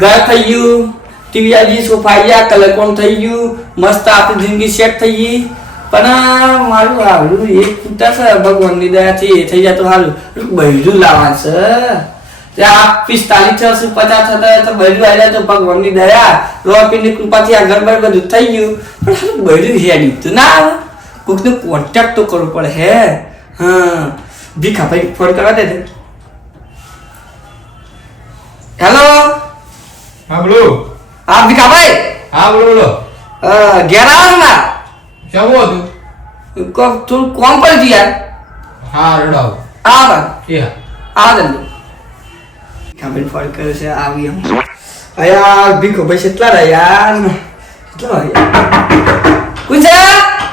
ઘર થઈ ગયું, ટીવી આવી, સોફા આવ્યા, કલર કોમ થઈ ગયું, મસ્ત આપણી જિંદગી સેટ થઈ ગઈ. પણ મારું હાલું એક પૂછતા છે ભગવાનની દયાથી એ થઈ જાય તો હાલું બૈરું લાવવાનું છે. ત્યાં 45 50 થતા તો બૈરું આવી જાય તો ભગવાનની દયા રોપીની કૃપાથી આ ઘર બધું થઈ ગયું. પણ હાલું બૈરું હેડી તો ના આવે, કોઈકનો કોન્ટેક્ટ તો કરવો પડે હે. હા ભીખા ભાઈ ફોન કરવા દે. હેલો. હા બોલો. હા ભીખાભાઈ. હા બોલો. ઘેર આવો ને. શું હતું? તું કોમ પર જી યાર. હા રડાવ. આ બા. એ આ દે. ભીખાભાઈ ફોન કર્યો છે આવી એમ. યાર ભીખાભાઈ કેટલા રહ્યા યાર. કેટલા રહ્યા? કોણ છે?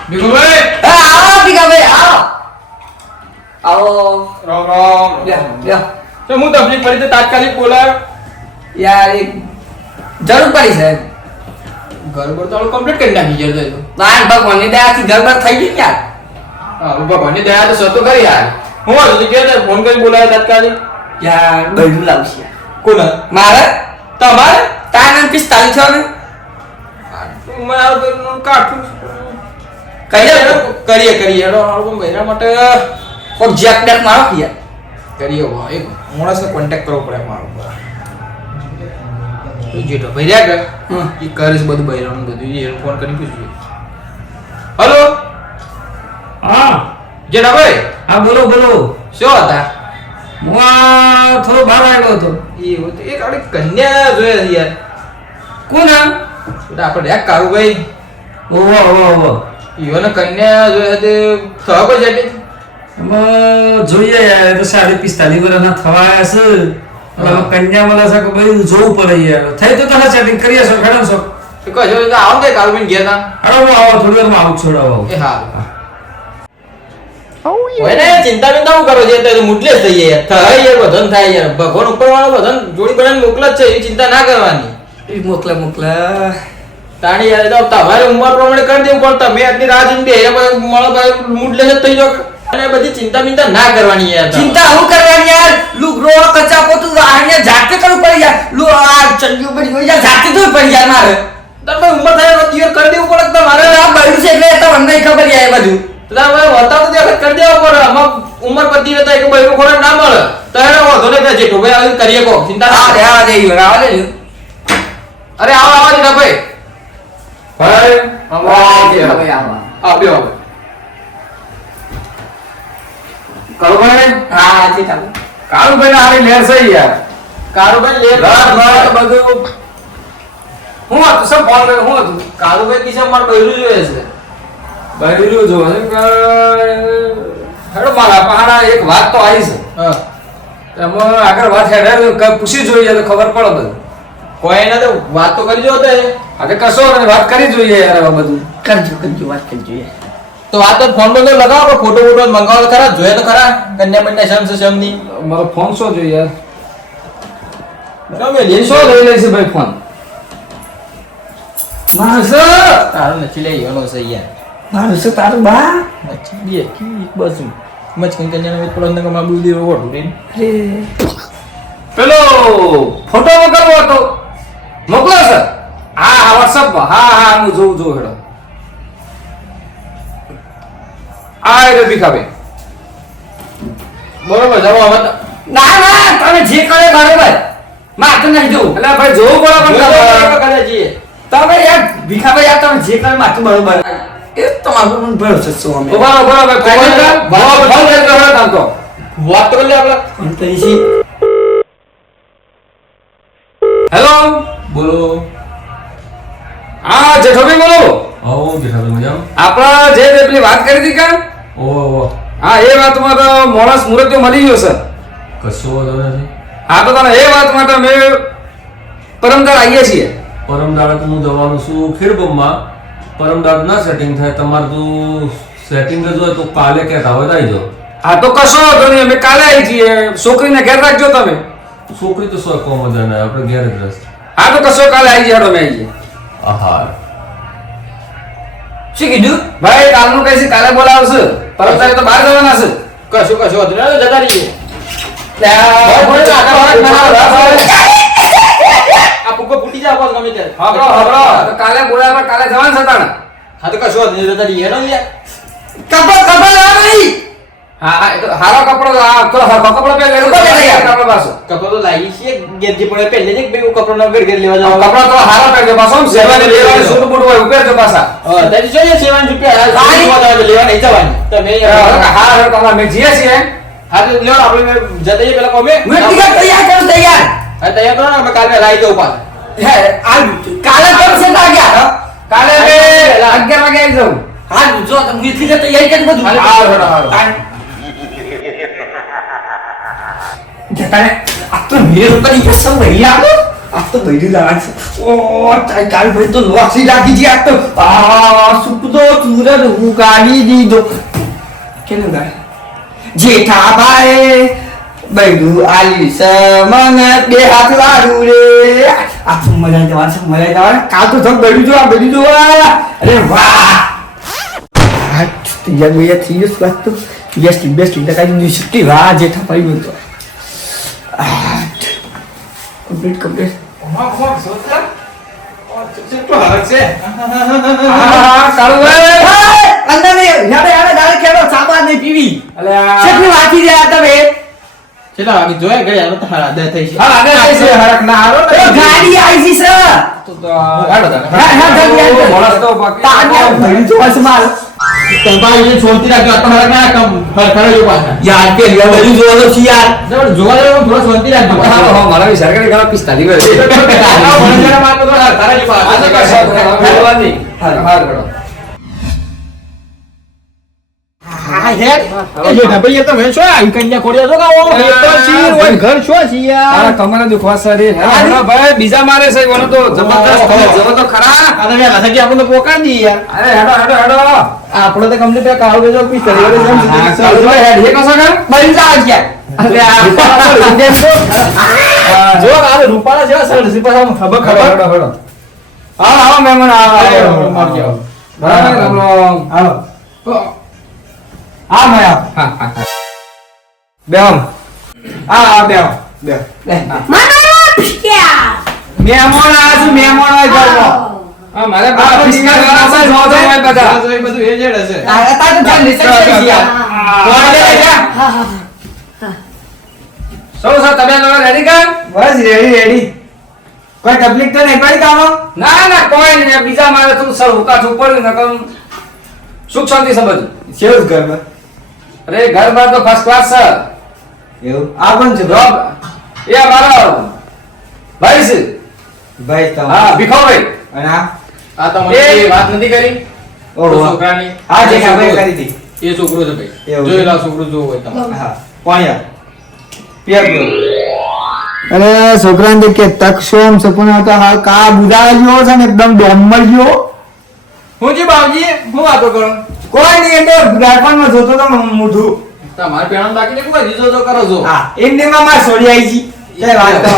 ભીખુભાઈ. હા આવો ભીખાભાઈ આવો. આવો. રામ રામ. લ્યો. તો હું તકલીફ પડી તો તાત્કાલિક બોલાયો. યાર એક જરૂર પડી છે. ઘર પર તો કમ્પ્લીટ કરી નાખી જતો તો. ના ભગવાનની દયાથી ઘર પર થઈ ગયું યાર. હા ભગવાનની દયા તો સતો કરી યાર. હું હતું કે ફોન કરી બોલાયો તાત્કાલિક. યાર બૈરું લાવશે યાર. કોણ? મારે તમારે? તારા નામ 45 છો ને? મારું તો કાઠું કરીએ હેડો આવું મહિના માટે કોક જેક ડેક મારો કે યાર. કરીએ એક માણસને કોન્ટેક્ટ કરવો પડે મારો જેઠો ભાઈ રહ્યા કે એ કરીશ બધું બૈરાનું બધું એ ફોન કરી પૂછ્યું. હલો. હા જેઠા ભાઈ. હા બોલો બોલો. શું હતા? હું આ થોડો બહાર આવ્યો હતો. એવું તો એક આપણે કન્યા જોઈએ છે યાર. કોણ આ? આપણે એક કારુભાઈ ઓહો ઓહો. ઈવોને કન્યા જોઈએ તે થવા કોઈ જાય એમાં જોઈએ યાર, એ તો 45 વર્ષના થવાયા છે. હવે કન્યા મળે છે કે ભાઈ જોવું પડે યાર. થઈ તો તને સેટિંગ કરીએ છો ઘણા છો. તો કહો છો આવો ને કારુભાઈ ગયા હતા. અરે હું આવો થોડી વારમાં આવું છોડાવો. એ હા હોય ને ચિંતા બિંતા હું કરો છે તો મુટલે જ થઈ યાર. થાય યાર બધન થાય યાર. ભગવાન ઉપર વાળો બધન જોડી બનાવીને મોકલ જ છે, એવી ચિંતા ના કરવાની. એ મોકલા. તાણી યાર તો તમારી ઉંમર પ્રમાણે કરી દેવું પણ તમે આટલી રાહ જોઈને બે મળો ભાઈ મુટલે જ થઈ જાવ. અને બધી ચિંતા બિંતા ના કરવાની યાર. ચિંતા હું કરવાની યાર. લુગડો કચા પોતું આને જાતે કરવું પડી યાર. આ ચંડિયો પડી હોય યાર, જાતે તો પડી યાર મારે. તમે ઉંમર થાય તો યાર કરી દેવું પડે તમારે. આ બૈરું છે એટલે તો મને ખબર યાર બધું. તમે વતા તો કરી દેવા પડે. આમાં ઉંમર પતી રહેતા કે બૈરું ખોરાક ના મળે તો એને વાંધો નહીં. જેઠો ભાઈ આવી કરીએ કો ચિંતા ના કરે. આવા દે અરે આવો જેઠા ભાઈ. ભાઈ ભાઈ આવા. આવ્યો હવે. કાળુભાઈ. હા છે ચાલો. કાળુભાઈ ના હારી લેર છે યાર. કારુભાઈ લે રાત બધું હું હતું સબ ફોન કર્યો. હું હતું કારુભાઈ કિસ્સા મારે બૈરું જોઈએ છે. બહેરું જો હેડો મારા પહાડા એક વાત તો આવી છે. હા એમાં આગળ વાત હેડે પૂછી જોઈએ તો ખબર પડે બધું. કોઈ ના તો વાત તો કરી જો તે. આજે કશો નહીં, વાત કરી જોઈએ યાર હવે બધું. કરજો વાત કરજો યાર. તો વાત તો ફોન પર તો લગાવો પણ ફોટો ફોટો મંગાવો તો ખરા. જોઈએ તો ખરા કન્યા બન્યા શમ છે શમ ની. મારો ફોન શું જોઈએ યાર? બરાબર એ શું લઈ લઈશ ભાઈ ફોન? માણસો તારો નથી લઈ એનો છે યાર. માણસો તારું બા. નથી દે કી બસ મચ કન્યા ને પેલો નંગ માં બુદી રોડ ઉડીને. અરે પેલો ફોટો મોકલવો હતો, મોકલો સર. હા વોટ્સઅપ પર. હા હું જોઉં હેડો. આ રે ભીખાભાઈ. બરોબર જાવ હવે ના તમે જે કરે બરોબર. મારે તો નહીં જોવું. એટલે ભાઈ જોવું પડે પણ કરે છીએ. તમે યાર ભીખાભાઈ યાર તમે જે કરે માથું બરોબર. એ તમારો પણ ભરોસો છે અમે. બરાબર ભાઈ ફોન કર કામ તો. વાત તો કરી લે આપણે. ફોન કરી છે. હેલો બોલો. હા જેઠોભાઈ બોલો. આવો જેઠાભાઈ મજામાં? આપણા જે પેલી વાત કરી હતી કા, ઓહો હા એ વાતમાં તો માણસ મુરત જો મળી ગયો સર. કશો વાંધો નથી. હા તો તને એ વાત માટે અમે પરમદાર આવીએ છીએ. પરમદાડા તો હું જવાનું છું ખેડબમમાં. પરમદાડ ના સેટિંગ થાય તમારે તો સેટિંગ જ હોય તો કાલે કહેતા હોય તો આવી જાઓ. હા તો કશો વાંધો નહીં, અમે કાલે આવી છીએ. છોકરીને ઘેર રાખજો તમે. છોકરી તો સો કોમ જ ને આપણે ઘેર જ રહેશે. હા તો કશો કાલે આવી જાય. અમે આવી જઈએ. આહાર શું કીધું? ભાઈ કાલનું કઈ છે, કાલે બોલાવશે. પરમદાડે તો બહાર જવાના છે. કશું હતું ને જતા રહીએ. ત્યાં આ ફૂગો ફૂટી જાય બસ ગમે ત્યારે હાબળો હાબળો તો કાલે બોલાવા કાલે જવાનું છે તાણે હા તો કશો જ નહીં તારી હેડો યાર કપડો લાવ નહીં. હા એ તો હારો કપડો આ તો કપડો પહેર લેજો કપડો પહેરી આવ. કપડો પાછો કપડો તો લાવી છે ગેરજી પડે પહેલે ને ભાઈ કપડો ના ઘર લેવા જાવ કપડો તો હારો પહેરજો પાછો સેવાની લેવાની સૂટ બૂટ હોય ઉપેરજો પાછા હા તારી જોઈએ 7 રૂપિયા લેવા નહીં જવાની તમે હારો કપડા મે જીએ છીએ હા તો લેવા આપણે જતા પેલા કોમે મેં ટિકિટ તૈયાર કરું તૈયાર. હા તૈયાર કરો ને અમે કાલે લાવી દઉં પાછા હે આ કાલે કરશે તાગ્યા. કાલે મે 11 વાગે આવી જાઉં હા જો તમે ટિકિટ તૈયાર કરી બધું. હારો હારો જતાને આ તો મેરે ઉપર ये सब वही आ गो. આ તો બૈરી લાગ છે. ઓ કાલ ભાઈ તો લોસી લાગી જી આ તો. આ સુપદો ચૂરન હું ગાડી દીધો. કેનું ગાડી? જેઠાભાઈ બૈરું આલી મને બે હાથ લાડુ રે. આ તો મજા જવાનું છે મજા જવાનું. કાલ તો થક બૈરું જો આ બૈરું જો અરે વાહ. આ યાર મેં થઈ ગયું વાત તો બેસ્ટ કાઈ છૂટી વાહ જેઠાભાઈ બોલતો. કમ્પ્લીટ અંદર ને યાડે ડાયરેક્ટ ખેડો સાબા ને પીવી. અલ્યા કેટલી વાંચી રહ્યા તમે? ચલો આગે જોયા ગયા તો હારા દે થઈ છે હા આગળ આવી છે હરક ના હારો એ ગાડી આવી છે સર. તો હાડો તા હા જલ્દી આવી. મોળસ તો બાકી તાડિયા ભરી જોશ માર. તમારી જે છોડતી રાખ્યો આ તો હારા ના કમ ખરા જો પાછા યાર કે લ્યો બધું જોવો તો છે યાર. જબર જોવા દેવો થોડો છોડતી રાખજો હાલો હો મારા વિચાર કરી ગયો 45 વર્ષ ભણતર માં તો હારા જો આ તો પાછા કશો બોલવાની હાર કરો હા હેડ એ જેઠા ભાઈ તો મેં શું આવી કન્યા ખોડિયા છો કાવો એ તો શીર હોય ઘર શું છે યાર તારા કમર દુખવા સરી હા ભાઈ બીજા મારે છે ઓનો તો જબરદસ્ત તમે જવો તો ખરા આ તો વેલા થકી આપણે તો પોકા દી યાર અરે હેડો આપણે તો કમ્પ્લીટ કાવ દેજો પીસ કરી ચાલો હેડ એ કસો કર બની જા ગયા. અરે આ જો આ રૂપાળા જેવા સરળ છે પાછા ખબર ખબર હેડો આવો મહેમાન આવો. માર જાવ બરાબર રામ આવો. આ મયા. બેમ. આ બેમ. બે. મહેમાન આ છું મહેમાન હોય ઘરમાં. આ મારે બા પિસ્કા વાળા છે જો જો ભાઈ બધા એ બધું એ જેડ હશે આ તા તો ધ્યાન દેશે છે યાર. કોણ દે જા. સૌ તમે લોકો રેડી કર બસ રેડી. કોઈ તકલીફ તો નહીં પડી કામ? ના કોઈ નહીં બીજા મારે તું સર હુકા છું પડ્યું ન કમ સુખ શાંતિ સમજ કેવું ઘરમાં? અરે ઘર બાર તો ફર્સ્ટ ક્લાસ છે એવું આ કોણ છે? જોબ એ મારો ભાઈ છે ભાઈ તો હા ભીખોભાઈ અને આ આ તો મને વાત નથી કરી ઓહો. તો છોકરાની આ જે ખબર કરી હતી. એ છોકરો છે ભાઈ એવું. જોયેલા છોકરો જોવો હોય તમારે હા પાણી પિયર અરે છોકરાને કે તક શોમ સપના તો હા કા બુધાવા જેવો છે ને એકદમ ડોમર જેવો. હું જી બાપજી હું વાતો કરો કોઈ નહીં એ તો ગાડપાનમાં જોતો તો મોઢું. તમારે પેણ બાકી ને કોઈ રીજો તો કરો છો હા એમને માં છોડી આવી છી. કઈ વાત કરો?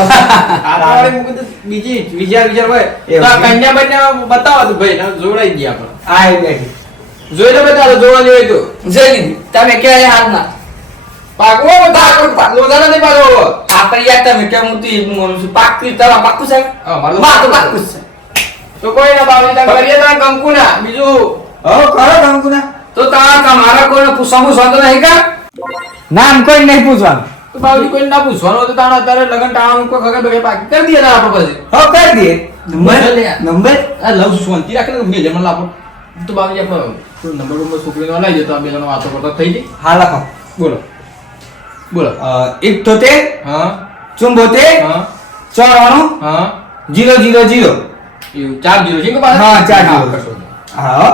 આ તમારે મુકું તો બીજી વિચાર હોય એવું. તો આ કન્યા બન્યા બતાવો તો ભાઈ ને જોડાઈ દઈએ આપણે આ એ બેઠી. જોઈ લો બતાવો જોવા જોઈએ તો જઈ લીધી તમે ક્યાં હાથમાં પાકવો લોધાના નહીં પાકવો આપણે યાર તમે કેમ હું તું એવું માનું છું પાકું તારા પાકું છે મારું માં તો પાકું જ છે. તો કોઈ ના બાવલી તક કરીએ તો કંકુ ના બીજું હો કરો કંકુના. તો તમારા કોઈને પૂછવાનું શાંત નહીં કા નામ કોઈ નહીં પૂછવાનું. તો બાવલી કોઈ ના પૂછવાનું તો તાણા અત્યારે લગન ટાણું કોઈ ખબર બગે પાકી કરી દઈએ તારા આપણે પછી હો કરી દે નંબર નંબર આ લવ શાંતિ રાખે ને મેલે મને લાપો તો બાવલી આપણે નંબર નંબર છોકરીનો લઈ જતો આ બે જણો વાતો કરતા થઈ ગઈ હા લખો. બોલો બોલો 78 હા 74 હા 94 હા 000. એવું 4 0 છે કે પાછા હા, 4 0. કશો નહીં. હા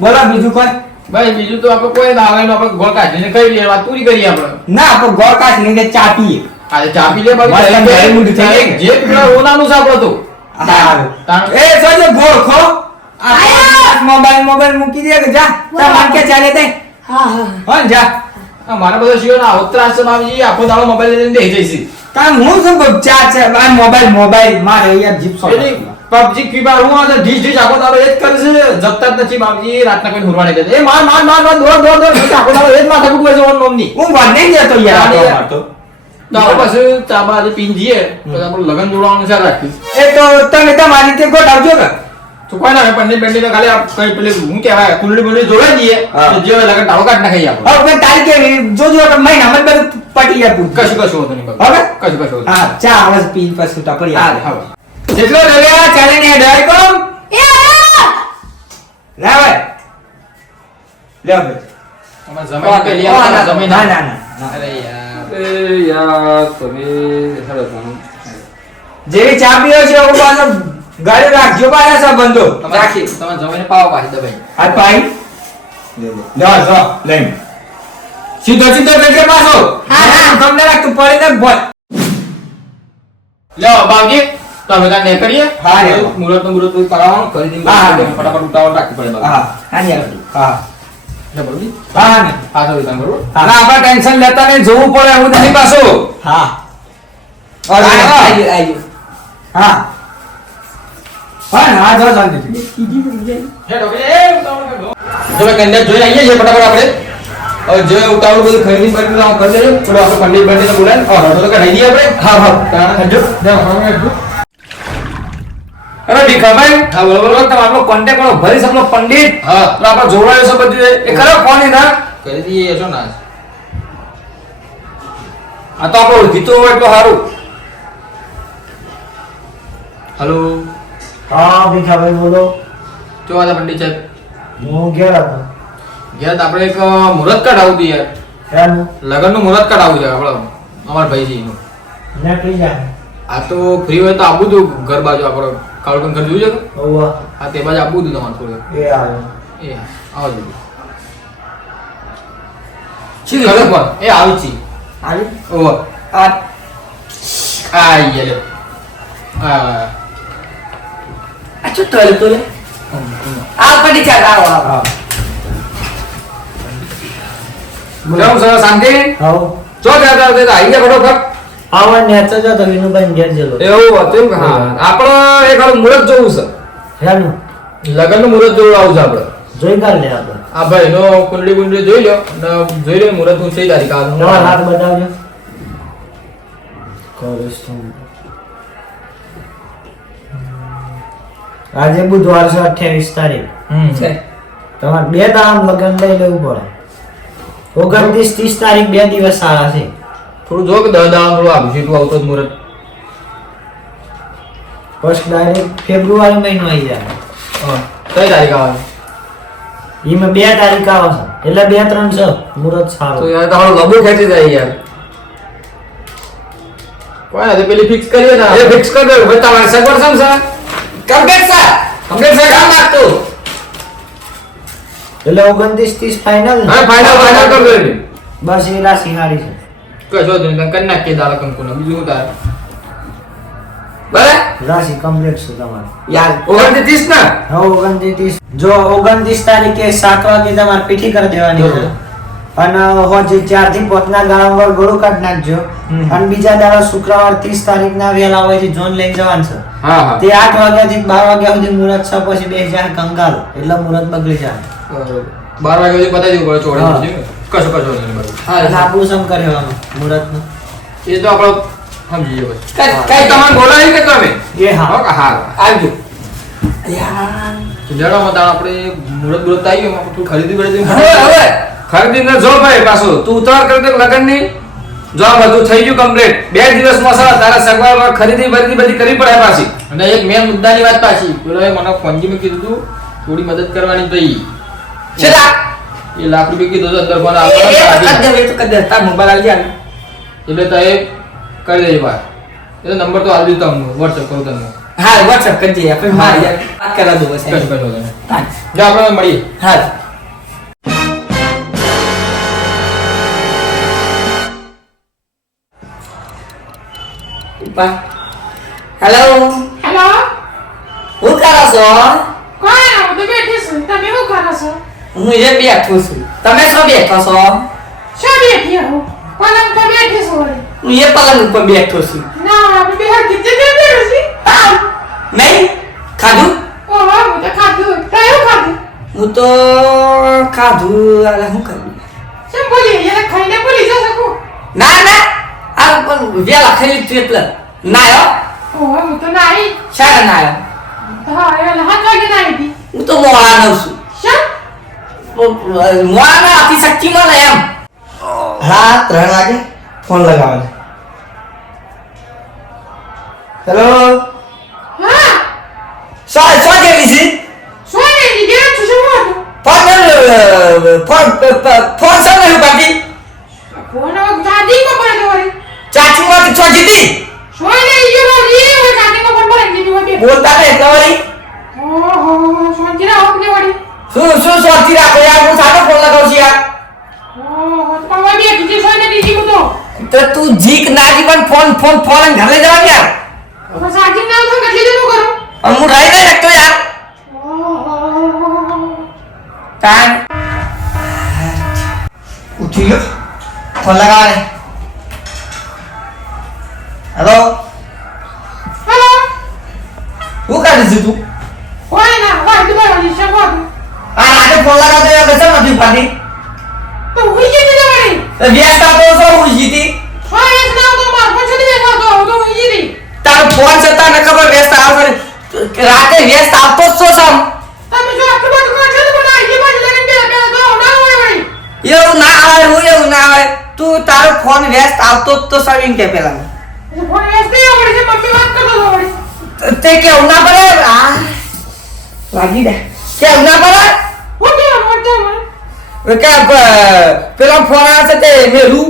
બોલો બીજું કોઈ? ભાઈ બીજું તો આપણે કોઈ ના આવે આપણે ગોળ કાઢીને કહી દઈએ વાત પૂરી કરીએ આપણે ના આપણે ગોળ કાઢ લઈને ચા પીએ. આજે ચા પી લે મસ્ત ઘરે મૂડી થઈ ગઈ. જે પેલા રોનાનું છે આપણો તો હા એ સોજો ગોળ ખો મોબાઈલ મૂકી દે કે જા તા માન કે ચાલે તે હા જા આ મારા બધા શિયો ના ઉત્તરાસ બાબજી આખો દાડો મોબાઈલ લઈને બેહી જઈશી કામ હું શું કહું ચા છે આ મોબાઈલ મારે યાર જીપ સો એટલે પબજી ફ્રી ફાયર હું આ ઢીસ આખો દાડો એ જ કરે છે જપતા જ નથી બાબજી રાતના કોઈ હુરવાડે દે એ માર દોડ આખો દાડો એ જ માથા કુટવે છે ઓન નોમની હું બંને જતો યાર યાર. મારતો તો આપણે પાછું ચાબા આજે પીન જઈએ તો આપણે લગન જોડવાનું છે રાખીશ. એ તો તમે તમારી રીતે ગોઠવજો કે તો કોઈ ના પંડિત બેંડિત ખાલી આ કઈ પેલી હું કહેવાય કુંડળી બુંડળી જોડાઈ દઈએ હા. તો જે લગન ટાળો કાઢ નાખીએ આપણે. હવે તારીખે જોજો આપણે મહિનામાં બધું પટી જાય પૂરું. કશું હોતું નહીં હવે? કશું હોતું નહીં. હા ચા આવાજ પીન પછી ટપડી હા આવે હા જેટલો રવ્યા ચાલે ને ડર કોમ લાવે લે હવે તમારે જમાઈ પેલી આવે જમાઈ ના ના ના અરે યાર એ યાર તમે હેડો તમે. જેવી ચા પીવો છે એવું પાછો ગાડી રાખજો પાછા સંબંધો રાખી તમારે જમાઈને પાવા પાછી દબાઈ આ પાઈ લે લો લઈ સીધો સીધો બેઠે પાછો તમને રાખતું પડી ને બોલ લ્યો બાવજી તમે કાં ને કરીએ હા, લે. મુરત કરાવવાનું કરી દીધું હા, હા. ફટાફટ ઉતાવળ રાખવી પડે બાવજી. હા હા હા લે બાવજી હા ને હા તો તમે બરોબર હા. ના આપણે ટેન્શન લેતા નહીં, જોવું પડે એવું નહીં પાછું. હા હા. આજો હા હા હા જો શાંતિ હે ડોકરી એ ઉતાવળ કરજો જો મેં કન્યા જોઈ આવીએ છીએ ફટાફટ આપણે હવે જે ઉતાવળ બધું ખરીદી કરી લાવ કરી દેજો થોડું આપણે પંડિત બંડિતને બોલાવીને ઓર તો કઢાઈ દઈએ આપણે હા હા કારણ હજો દે હમણાં અરે ભીખાભાઈ, હા બોલો બોલો તમે આપણો કોન્ટેક્ટ કરો, ભરીશ આપણો પંડિત. હા તો આપણે જોડાયો છે બધું એ ખરો ફોન એના. કરી દઈએ છો ના આ તો આપણે ઓળખીતું હોય એટલું સારું. હલો હા ભીખાભાઈ બોલો. જો આદા પંડિત સાહેબ હું ઘેર હતો. ઘેર આપણે એક મુહૂર્ત કઢાવું હતું યાર ક્યારનું? લગનનું મુહૂર્ત કઢાવવું છે આપણે અમારા ભાઈજીનું નીકળી જાય. આ તો ફ્રી હોય તો આપવું હતું ઘર બાજુ આપણે કાળું ઘર જોયું છે કે? ઓવા હા તે બાજુ આપવું હતું તમારે થોડું એ આવ્યો. એ આવો જલ્દી ખબર પણ એ આવી છી આવી ઓવર આ આઈ લે આ આ શું તોલે તોલે આ પડી ચાલ આવો આવો હા કેવું છે, શાંતિ? આવો. જો જતા હતા તો આઈ ગયા ફટોફટ. આવા નેચર જ હતો વિનુભાઈ ઘેર જેલો. એવું હતું કે હા આપણો એક હારું મુહૂર્ત જોવું છે. હેનું લગનનું મુહૂર્ત જોવું આવું છે આપણે જોઈ કાઢ લે આપણે. આ ભાઈનો કુંડળી બુંડળી જોઈ લો અને જોઈ લો મુહૂર્ત હું કઈ તારીખ તમારા આવે હાથ બતાવજો. કરીશ તો. આજે બુધવાર છે 28 તારીખ. છે તમારે 2 દામ લગન લઈ લેવું પડે. 29 30 તારીખ 2 દિવસ સારા છે. થોડું જો કે 10 દાડા થોડું અભિષેક આવતો જ મુહૂર્ત ફર્સ્ટ ડાયરેક્ટ ફેબ્રુઆરી મહિનો આવી જાય. હા કઈ તારીખ આવે એમાં 2 તારીખ આવે છે એટલે 2 3 છે મુહૂર્ત તો સારું. યાર તમારો લબુ ખેંચી જાય યાર. કોઈ નથી પેલી ફિક્સ કરીએ ને એ ફિક્સ કરી દો ભાઈ, તમારે સગવડ છે ને, સર? કમ્પ્લીટ સર કમ્પ્લીટ છે, કામ લાગતું. એટલે 29 30 ફાઇનલ. હા ફાઇનલ ફાઇનલ કરી દો. બસ એ રાશિ હારી છે. કશો નહીં તમે કરી નાખીએ દાડા કંકુને બીજું શું તારે બરાબર? રાશિ કમ્પ્લીટ છે તમારે. યાર 29 ના? હવે 29 જો 29 તારીખે 7 વાગે તમારે પીઠી કરી દેવાની છે. અને હોજે 4 થી 5 ના ગાળામાં ગળું કાઢ નાખજો. અને બીજા દાડા શુક્રવાર 30 તારીખના વહેલા હોય છે જોન લઈને જવાનું છે. હા હા. તે 8 વાગ્યાથી 12 વાગ્યા સુધી મુહૂર્ત છે, પછી બેસી જાય કંગાલ એટલે મુહૂર્ત બગડી જાય. 12 વાગે સુધી પતાવી દેવું પડે હા. ચોડે કશો કશો નહીં બરાબર હા લાંબુ સમ કરવાનું મુહૂર્તનું. એ તો આપણે સમજી જઈએ પછી કઈ તમારે બોલાવી કે તમે? એ હા. હો કે હા. આવજો યાર જણાવો તાણ આપણે મુહૂર્ત બુહૂર્ત આવી ગયું આપણે થોડું ખરીદી બરીદી હવે હવે ખરીદી ને જો ભાઈ પાછું તું ઉતાવળ કરી દે લગન ની. જો આ બધું થઈ ગયું કમ્પ્લીટ. 2 દિવસમાં સર તારા સગવડ ખરીદી બધી કરવી પડે પાછી. અને એક મેન મુદ્દાની વાત પાછી પેલો એ મને ફોનજીમાં કીધું હતું થોડી મદદ કરવાની થઈ છેલા એ લાખ રૂપિયા કીધું તો અંદર ફોન એ આવવાનો તો આપી. કદ દે તો કદ તાર મોબાઈલ આલી જાય એટલે તો એ કરી દેજે ભાઈ એ તો નંબર તો આલી દીધો તમને WhatsApp કરું તમને હા WhatsApp કરજે આપણે મારી યાર વાત કરા દો બસ કશું કશું નહીં હા જો આપણે મળીએ હા હેલો હેલો હું કરો છો કોણ હું તો બેઠી છું તમે શું કરો છો હું એ બેઠો છું તમે શું બેઠો છો શું બેઠી હું પલંગ પર બેઠી છું વળી. હું એ પલંગ ઉપર બેઠો છું ના આપણે બે હાથ કીધે બેઠી છું નહીં ખાધું ઓહો હું તો ખાધું કયું ખાધું હું તો ખાધું અરે શું કર્યું શું બોલી એને ખાઈને બોલી જશે કો ના ના આ પણ વેલા ખરી એટલે નાયો ઓહો હું તો નાઈ શાળા નાયો હા એ હાથ વાગે નાઈ હતી હું તો મોળા નવ છું શા મોળા ના અતિ શક્તિમાં ને એમ હા 3 વાગે ફોન લગાવવાનો હેલો હા સો કેવી છે સોને ની ગયા છું શું હતું ફોન સર નહીં પાટી ફોન હવે ચાર્જિંગ માં પડે તો વળી ચાચી માં છો જીતી સોને ઈ જો ઈ હવે ચાર્જિંગ માં પડે દીધી વળી બોલતા ને કવરી ઓહો સોનજી ના હોક ને વળી શું સોચી રાખો યાર હું સાનો ફોન લગાવું છું યાર ઓહો તો હવે બે બીજી સોને દીધી હું તો તું જીક નાજી પણ ફોન ઘરે જવા યાર તો ચાર્જિંગ ના તો કેટલી દેવું કરું અને હું રહી નહીં શકતો યાર ઓહો કાન ઉઠી ગયો ફોન લગાવને હેલો હેલો હું કાઢી છું તું કોઈ ના વાહ તું બોલી શકો આ રાતે ફોન લગાવતો યાર કસમ નથી ઉપાડી તો હુઈ જતી વળી તો વ્યસ્ત તો સો હું જીતી હા એક ના તો માર પછી બેઠો તો હુઈ જતી તારો ફોન છતાં ન ખબર વ્યસ્ત આવતો રાતે વ્યસ્ત આવતો જ છો સમ તમે જો આટલું બધું કરો છો તો મને આજી બાજુ લઈને પેલા તો ના હોય વળી એવું ના આવે હું એવું ના આવે તું તારો ફોન વ્યસ્ત આવતો જ તો સવિંગ કે પેલા ફોન વ્યસ્ત નહીં આવડે છે મમ્મી વાત કરતો તો વળી તે કેવું ના પડે આ લાગી દે કેવું ના પડે હું તો કે પેલો ફોન આવે છે તે મેલું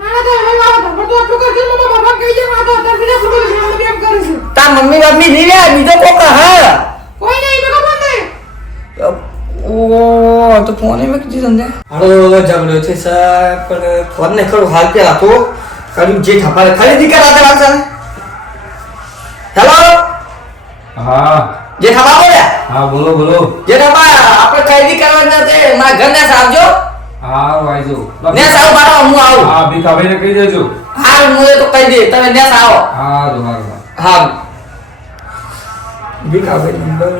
ના તો હવે મારો ધંધો તો આટલું કરશે મમ્મા બાબા કહી દે મારો અત્યારે બીજા ફોટો લઈને એમ કરું છું તાર મમ્મી મમ્મી નહીં રે બીજો કોક હા કોઈ નહીં મેં કોણ દે ઓ તો ફોન મેં કીધી તમને હાલો ઝઘડો છે સાહેબ પણ ફોન ને ખરું હાલ પેલા તો કર્યું જે ઠપારે ખરીદી કરાતે વાંચા હેલો હા જે ઠપા બોલ્યા હા બોલો જે ઠપા આપણે ખરીદી કરવાના તે મારા ઘર ને આવજો હા વાઈજો ને સાવ બારો હું આવું હા ભીખાભાઈને કહી દેજો હાલ હું એ તો કહી દે તમે ને આવો હા હારું હા ભીખાભાઈ નંબર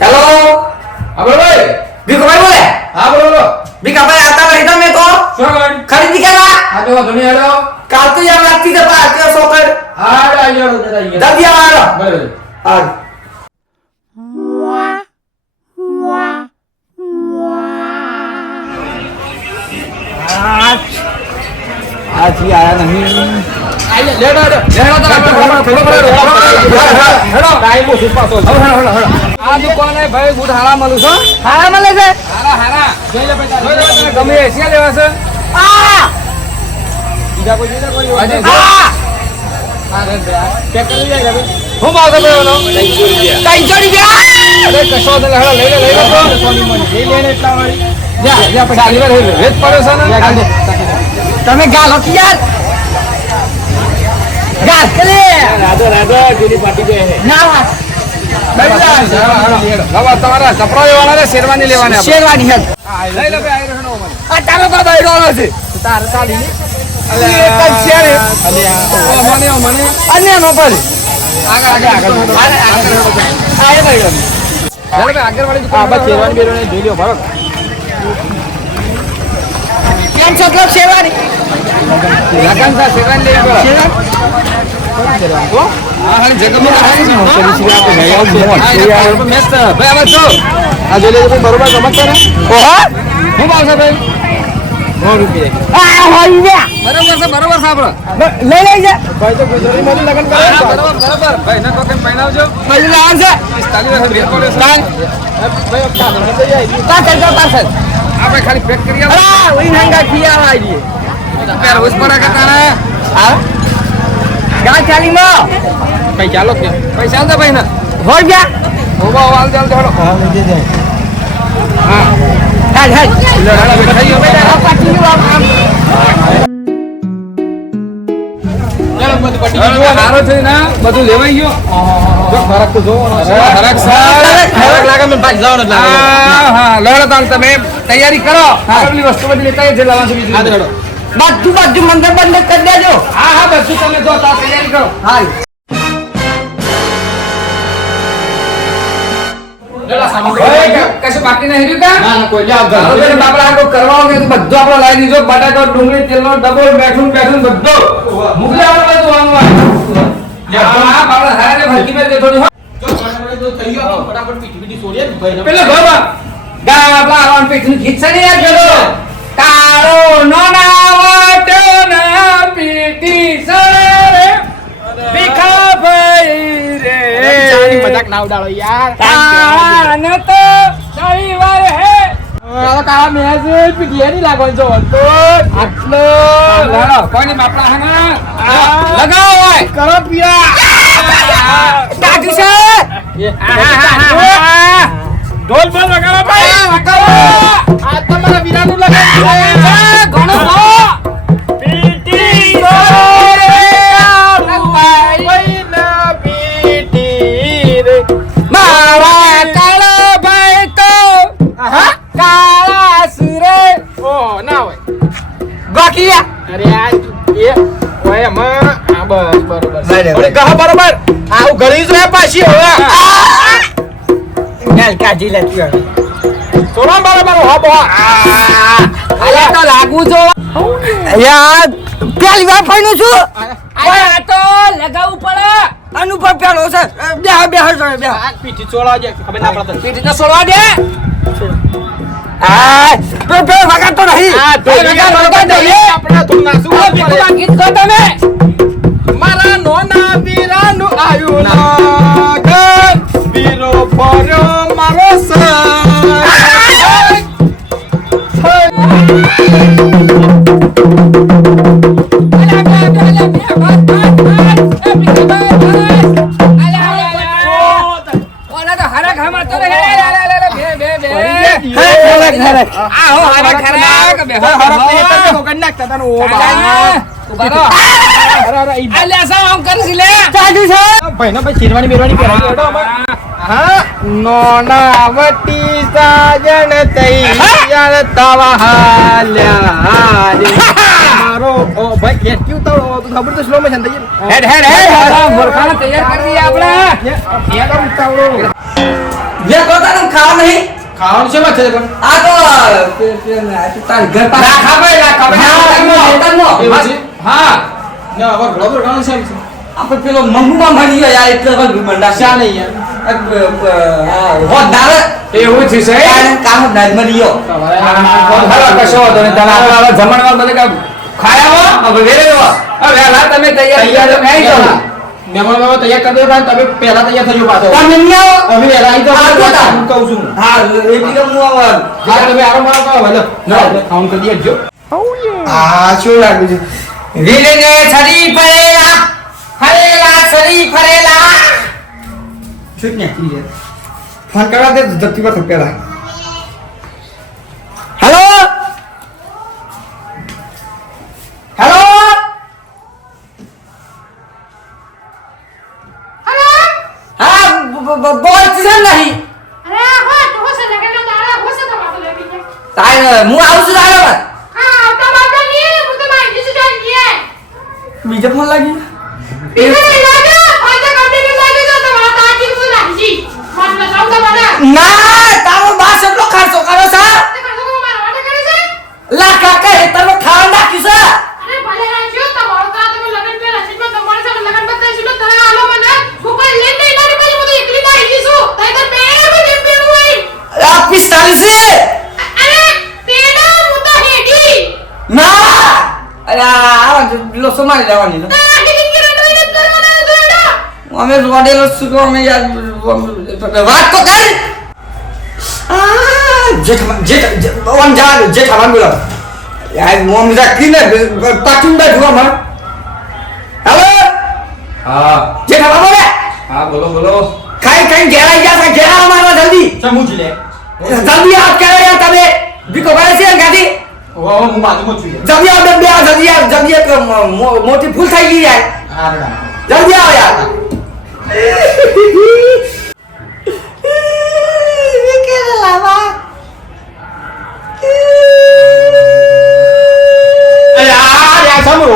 હેલો હા બોલો ભાઈ ભીખાભાઈ બોલે હા બોલો ભીખાભાઈ आता नहीं था मैं तो શું કર खरीदी करवा આ જો ધણી હેડો काल तो यार रात्रि के पास के सोकर હા આજો દાદા दबिया मारो બરાબર हां आज ही आया नहीं આઈ લેડો તો હેડો ટાઈમ ઓછું પાછો હેડો આ દુકાને ભાઈ બૂટ હારા મળું છો हां मले से હારા જોઈ લે પૈસા જોઈ લે ગમે એસિયા લેવા છે બીજા કોઈ आ હા રે ચેક કરી જાય ભાઈ હું ભાવ છે ભાઈ ઓનો 300 રૂપિયા અરે કશો તો હેડો લઈ લે તો લઈ લેને એટલા વાળી જા પૈસા લીવર હે વેચ પડ્યો છે ને તમે ગાલો કે યાર ગાલ કરે રાધો જૂની પાર્ટી ગઈ હે ના હવે તમારા કપડા લેવાના ને શેરવાની લેવાની આપણે શેરવાની હે લઈ લે ભાઈ આઈ રહ્યો મને આ તારો તો બૈરોનો છે તાર સાડી ને એક જ શેર હે મને અન્ય નો પર આગળ આય બૈરો ચાલો ભાઈ આગળ વાળી દુકાન બસ શેરવાની બેરવાની જોઈ લ્યો બરાબર કેમ છોકરો શેરવાની લગન સા શેરવાની લઈ ગયો હા હા જગમાં આવે ને પોલીસ આપે ભાઈ મસ્ત ભાઈ આવા છો આ જોઈ લેજો બરોબર સમજતો ને ઓહો હું ભાવ છે ભાઈ 9 રૂપિયા આ હોય ને બરોબર છે આપણો લઈ લઈ જા ભાઈ તો ગુજરાતી માં લગન કરે બરોબર ભાઈ ને ટોકન પહેરાવજો પૈસા લાવ છે 45 રેટ પડ્યો છે કાન ભાઈ ચાલો ને જઈ આવી પાછળ તો પાછળ આપણે ખાલી પેક કરી આવો અલા ઓઈ નંગા ખિયા આવી પેર ઉસ પર કાના આ ગા ચાલી માં ભાઈ ચાલો કે પૈસા આલ દે ભાઈ ને હો ગયા ઓબા આલ દે હેડો હા લીધે દે હા હાલ હાલ લે હેડો થઈ ગયો ભાઈ આ પાટી નું આમ ચાલો બધું પટી ગયું હારો થઈ ના બધું લેવાઈ ગયો જો ફરક તો જોવો ફરક ફરક લાગે મને પાછ જવાનો લાગે હા લેડો તાલ તમે તૈયારી કરો આગળની વસ્તુ બધી લેતા જ લાવવાનું બીજું હા લેડો બધું મંદર બંધ કરી દેજો હા હા બધું તમે જો તાર તૈયારી કરો હાલ લેલા સામાન કશું બાકી નહીં રહ્યું કા ના ના કોઈ લે બાપડા આખો કરવાનો કે બધું આપણે લાવી દીધો બટાકો ડુંગળી તેલનો ડબ્બો બેઠું બધો મૂકી આવવાનું બધું વાંગવા લે આ બાપડા હારે ભરકી મેં દે થોડી પેલો બાબા ગાબા આવાન પીઠું ખીચડી આ ગયો કાળો નો નાવટો ના પીટી સરે ભીખા ભાઈ રે મજાક ના ઉડાડો યાર કાન તો શનિવાર હે કાળા મેસ પીટીએ ની લાગો જો તો આટલો લાડો કોની બાપડા હંગા લગાવો કરો પીરા દાદી છે ઢોલ બોલ વગાડો ભાઈ વગાડો આ તમારા વીરાનું લગાડો ઘણો બો પીટી ના પીટી રે મારા કાળા ભાઈ તો કાળા સુરે ઓ ના હોય ગોકિયા અરે આ એ ઓય માં આ બસ બરોબર ગહ બરોબર આવું ગળી જો પાછી હવે ગાલ કાજી લેતી આવે સોના બરોબર હો બો આ તો લાગુ જો યાર પેલી વાર ફાઈનું છું આ તો લગાવવું પડે અનુભવ પેલો છે બે બે પીઠી છોડવા દે ખબર ના પડે પીઠી તો છોડવા દે આ બે વગાડતો નહીં આ તો લગાવતો દે આપણે તો નાસુ પડે ગીત ગો તમે મારા નોના વીરાનું આયુ નાગર વીરો પડ્યો મારો નોનાવટી સાજણ તૈયાર તવા હાલ્યા મારો ઓ ભાઈ કે ક્યું તો ખબર તો સ્લો મોશન થઈ હેડ મોરખાને તૈયાર કરી દઈએ આપણે એકદમ તાવડો જે પોતાનું ખાવા નહીં ખાવાનું છે મત આ તો તાર ઘર પાસે રાખા ભાઈ હોટલમાં. હા ના હવે ઘણો ઘણો છે આપણે પેલો મંગુમાં મળી ગયો યાર એટલે બધું મંડા શા નહીં યાર હોત દારે એવું છે કામ જ ના મળી ગયો હાલો કશો વાંધો નહીં તને આપણે જમણવાર બધે કામ ખાયા હવે વેરે હવે હાલ તમે તૈયાર નહીં કરો મહેમાન બાબા તૈયાર કરી દો તમે પહેલા તૈયાર થજો પાછો તમે નહીં આવો હવે વેલા આવી આ જાવ જોતા. હું કહું છું હા એ બી હું આવા હા તમે આરામ કરો ભલે ના કાઉન્ટ કરી દેજો આ શું લાગુ છે વીરને છરી ફરેલા છરી ફરેલા શું ને ફોન કરવા દે ધરતી પર પેલા હેલો હેલો હા બોલ છે નહીં અરે હો તો હો છે લગન દાડા હો છે તમારો લેવી છે તાય હું આવું છું તારા પર હા આવતા બાબા ની હું તો માંગી છું જાન ગયે બીજો ફોન લાગી બીજે લાગે ફાટા કાઢી લાગે તો તમારા તાજી હું લાગી ફોન લગાવ તો મને ના તારો બાસ એટલો ખર્ચો કરો છે તે કરતો મારા વાટે કરે છે લા કાકા હેતરનો ખાવા નાખ્યું છે અરે ભલે રાખ્યો તમારો તા તમે લગન પે રસીદ માં તમારે સાથે લગન બતાવી છું તને આલો મને હું કોઈ લેન નહીં લારી પછી હું એકલી ના આવી છું તઈ તો બે બજે પેરું હોય આ 45 છે અરે પેલા હું તો હેડી ના અરે આ લોસો મારી લેવાની ને તા હેડી કે રોડે કરવાના જોડા અમે રોડેલો સુકો અમે યાર વાત તો કર ઓન જા જેઠામાન બોલો યાર મોમ રાખીને પાછું બેઠું અમાર હેલો હા જેઠામાન બોલે હા બોલો બોલો ખાઈ ઘેરાઈ ગયા છે ઘેરા અમારવા જલ્દી સમૂજ લે જલ્દી આપ કરે યાર તમે બીકો ભાઈ છે ગાડી ઓ હું બાજુમાં છું જલ્દી આવ બે જલ્દી એક મોટી ભૂલ થઈ ગઈ યાર જલ્દી આવ યાર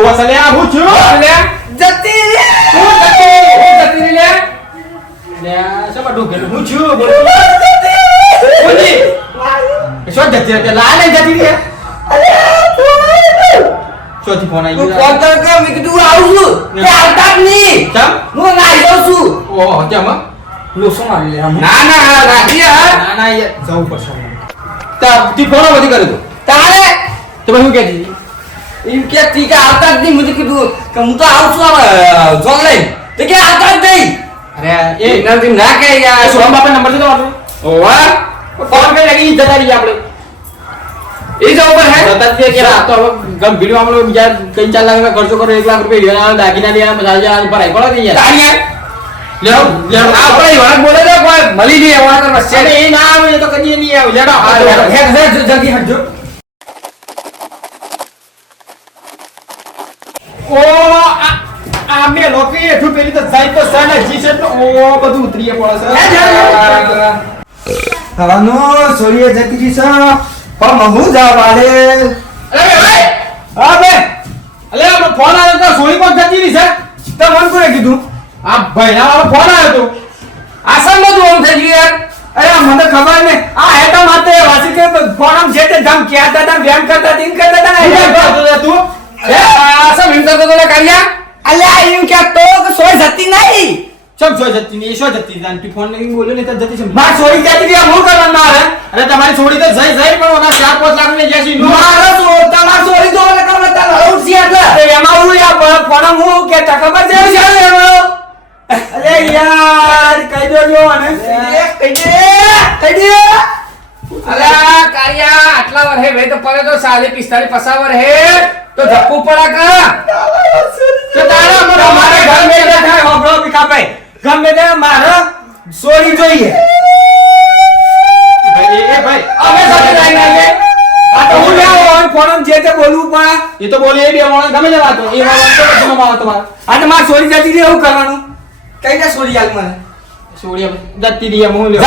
વસલે આ હું છું લે જતી રે હું જતી લે લે સબ ડોકેલું હું છું બોલ ઓલી શું જતી રહે લાલ જતી રહે ચોથી ફોન આવી ગયો ફોન કર કે મેં કીધું આવું છું તે આવતા જ નહીં ચમ હું નાઈ જાઉં છું ઓહો તેમાં લોસો મારી લે આમ. ના રાખી યાર ના જવું પડશે તા તી ફોન બધી કરે તો તારે તો હું કહેતી એમ કે ટીકા આવતા જ નહીં મેં કીધું કે હું તો આવું છું હવે જોન લઈને તે કે આવતા જ નહીં અરે એ નથી ના કે યાર સોમ બાપા નંબર તો વાપરો ઓવા ફોન કરી લગી જતા રહી આપણે એ જ ઉપર હે જતા તે કે આ તો હવે ગમ વિડિયો આપણે બીજા 3-4 લાખ ના ખર્ચો કરો 1 લાખ રૂપિયા લેવાના દાગીના લેવાના 50,000 પર આઈ પડે યાર તારી લેવો આપણે વળક બોલે તો કોઈ મળી નહીં એવા તો બસ એ ના આવે તો કદી નહીં આવે લેડો હે જલ્દી હટજો ઓ આ મે લોકી એઠું પેલી તો જાય તો સાને જી-શર્ટ નો ઓ બધું ઉતરીએ પડે છે હવાનો સોરીએ જતી રહી છે પણ હું જવા દે અરે ભાઈ હા બે અલે આ ફોન આવ્યો તો સોરી કોણ જતી રહી છે તો મન કોને કીધું આ ભાઈ ના ફોન આવ્યો તો આસામ બધું ઓમ થઈ ગયું યાર અરે મને ખબર ને આ હેટા માતે વાસી કે ફોન આમ જે તે ધમ ક્યાં હતા વેમ કરતા તીન કરતા હતા શું ને કરતો હતો તું એ આસામ હિમ કરતો તો કાઢ્યા અલ્યા એમ કે તો સોય જતી નહીં ચમ છો જતી ની શો જતી જાન તું ફોન લઈને બોલ્યો ને તો જતી છે માર સોરી જતી રહી હું કરવાનું મારે અરે તમારી છોડી તો જઈ પણ ઓના 4-5 લાખ ને જ્યાસી નો મારો તમાર સોરી તો મને ખબર તા લઉં છે એટલે એમાં હું યાર ફોન હું કે ટકા પર છે એમાં અરે યાર કહી દો અને કહી દે અલા કારિયા આટલા વર હે ભાઈ તો પડે તો 45 50 વર હે તો ધપ્પુ પડા કા તો તારા અમારા મારે ઘર મે થાય હોબળો ભીખા ભાઈ ગમે તે મારે સોરી જોઈએ ભાઈ એ ભાઈ અમે સાથે લઈને આવીએ આ તો હું લેવો હોય ફોન જે તે બોલવું પડે એ તો બોલે એ બે મોણ ગમે તે વાતો એ વાતો તો તમે મારો તમાર અને માર સોરી જતી રહી એવું કરવાનું કઈ દે સોરી આલ મને સોડિયા દત્તી દિયા મોહ લ્યો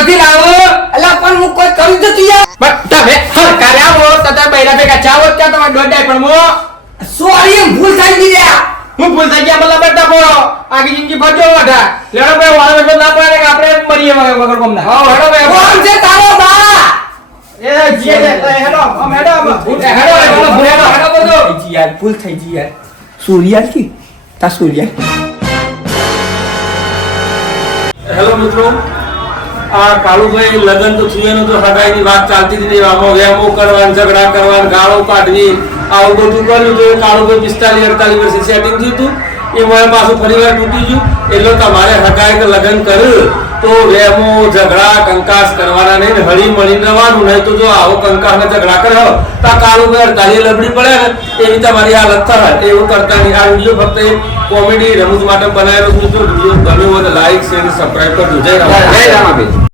જતી લાવો અલા પણ હું કોઈ કરી જતી યાર બટ તમે હર કર્યા હો તતા બૈરા ભેગા ચાવો ત્યાં તમાર દોડાય પણ મો સોરી ભૂલ થઈ ગઈ યાર હું ભૂલ થઈ ગયા મતલબ બેટા પો આખી જિંદગી ભજો વઢા લેડો ભાઈ વાળો બેટો ના પડે કે આપણે મરીએ વગર કોમના હા હેડો ભાઈ કોણ છે તારો બા એ જીએ હેડો આમ હેડો હેડો બધો જી યાર ભૂલ થઈ ગઈ યાર સૂર્યા કી તા સૂર્યા હેલો મિત્રો આ કાળુભાઈ લગન તો થયું તો હગાઈની વાત ચાલતી હતી આમાં વેમો કરવાનું ઝઘડા કરવાનું ગાળો કાઢવી આવું બધું કર્યું તો કાળુભાઈ 45-48 વર્ષે સેટિંગ થયું હતું એ મને પાછું ફરીવાર તૂટી ગયું એટલે તમારે હગાઈ કે લગન કર્યું તો વેમો ઝઘડા કંકાસ કરવાના નહીં હળી મળીને રહેવાનું નહીં તો જો આવો કંકાસ ને ઝઘડા કરે તો કાળુભાઈ 48 લબડી પડે ને એવી તમારી હાલત થાય એવું કરતા નહીં આ વિડીયો ફક્ત એક કોમેડી રમૂજ માટે બનાવેલો છે. જો વિડીયો ગમ્યો હોય તો લાઈક શેર સબસ્ક્રાઇબ કરજો. જય રામ. જય રામાબેન.